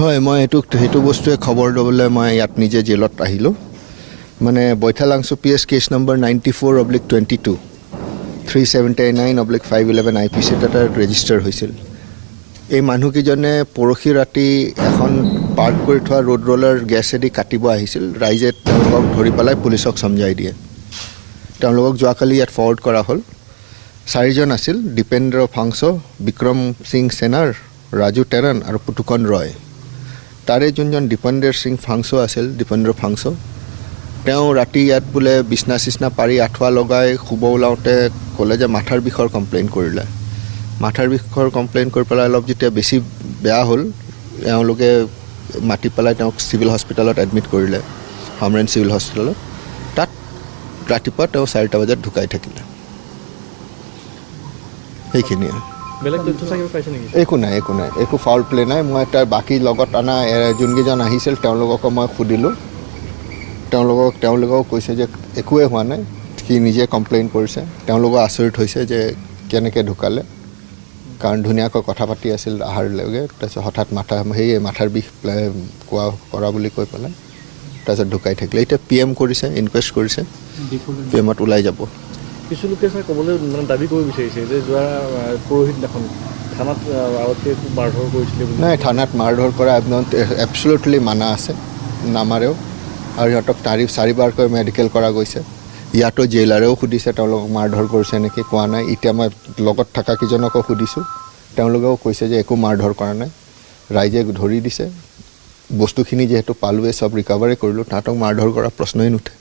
হয় মই সেইটো বস্তুৱে খবৰ ল'বলৈ মই ইয়াত নিজে জেলত আহিলোঁ মানে Baithalangso PS cash number 94/22 379/511 IPC এটা ৰেজিষ্টাৰ হৈছিল এই মানুহকেইজনে পৰহি ৰাতি এখন পাৰ্ক কৰি থোৱা ৰোড ৰোলাৰ গেছেদি কাটিব আহিছিল ৰাইজে তেওঁলোকক ধৰি পেলাই পুলিচক সমঝাই দিয়ে তেওঁলোকক যোৱাকালি ইয়াত ফৰৱাৰ্ড কৰা হ'ল চাৰিজন আছিল দীপেন্দ্ৰ ফাংচো বিক্ৰম সিং সেনাৰ ৰাজু টেৰন আৰু পুতুকন ৰয় তাৰে যোনজন দীপেন্দ্ৰ সিং ফাংচো আছিল দীপেন্দ্ৰ ফাংচো তেওঁ ৰাতি ইয়াত বোলে বিছনা চিছনা পাৰি আঠুৱা লগাই শুব ওলাওঁতে ক'লে যে মাথাৰ বিষৰ কমপ্লেইন কৰিলে মাথাৰ বিষৰ কমপ্লেইন কৰি পেলাই অলপ যেতিয়া বেছি বেয়া হ'ল তেওঁলোকে মাতি পেলাই তেওঁক চিভিল হস্পিটেলত এডমিট কৰিলে হামৰেন চিভিল হস্পিটেলত তাত ৰাতিপুৱা তেওঁ 4টা বজাত ঢুকাই থাকিলে সেইখিনিয়ে একো নাই একো ফাউল প্লে নাই মই তাৰ বাকী লগত অনা যোনকেইজন আহিছিল তেওঁলোককো মই সুধিলোঁ তেওঁলোকক কৈছে যে একোৱে হোৱা নাই সি নিজে কমপ্লেইন কৰিছে তেওঁলোকৰ আচৰিত হৈছে যে কেনেকৈ ঢুকালে কাৰণ ধুনীয়াকৈ কথা পাতি আছিল আহাৰ লগে তাৰপিছত হঠাৎ মাথাৰ বিষ কৰা বুলি কৈ পেলাই তাৰপিছত ঢুকাই থাকিলে এতিয়া PM কৰিছে ইনকুৱেষ্ট কৰিছে PMত ওলাই যাব কিছু লোকে ক'বলৈ মানে দাবী কৰিব বিচাৰিছে যে যোৱা পৰহিদিনাখন থানাত আগতে মাৰধৰ কৰিছিলে নাই থানাত মাৰধৰ কৰা এবছলুটলি মানা আছে নামাৰেও আৰু সিহঁতক 4বাৰকৈ মেডিকেল কৰা গৈছে ইয়াতো জেইলাৰেও সুধিছে তেওঁলোকক মাৰধৰ কৰিছে নেকি কোৱা নাই এতিয়া মই লগত থকা কেইজনকো সুধিছোঁ তেওঁলোকেও কৈছে যে একো মাৰধৰ কৰা নাই ৰাইজে ধৰি দিছে বস্তুখিনি যেহেতু পালোৱে সব ৰিকভাৰী কৰিলোঁ তাহাঁতক মাৰধৰ কৰা প্ৰশ্নই নুঠে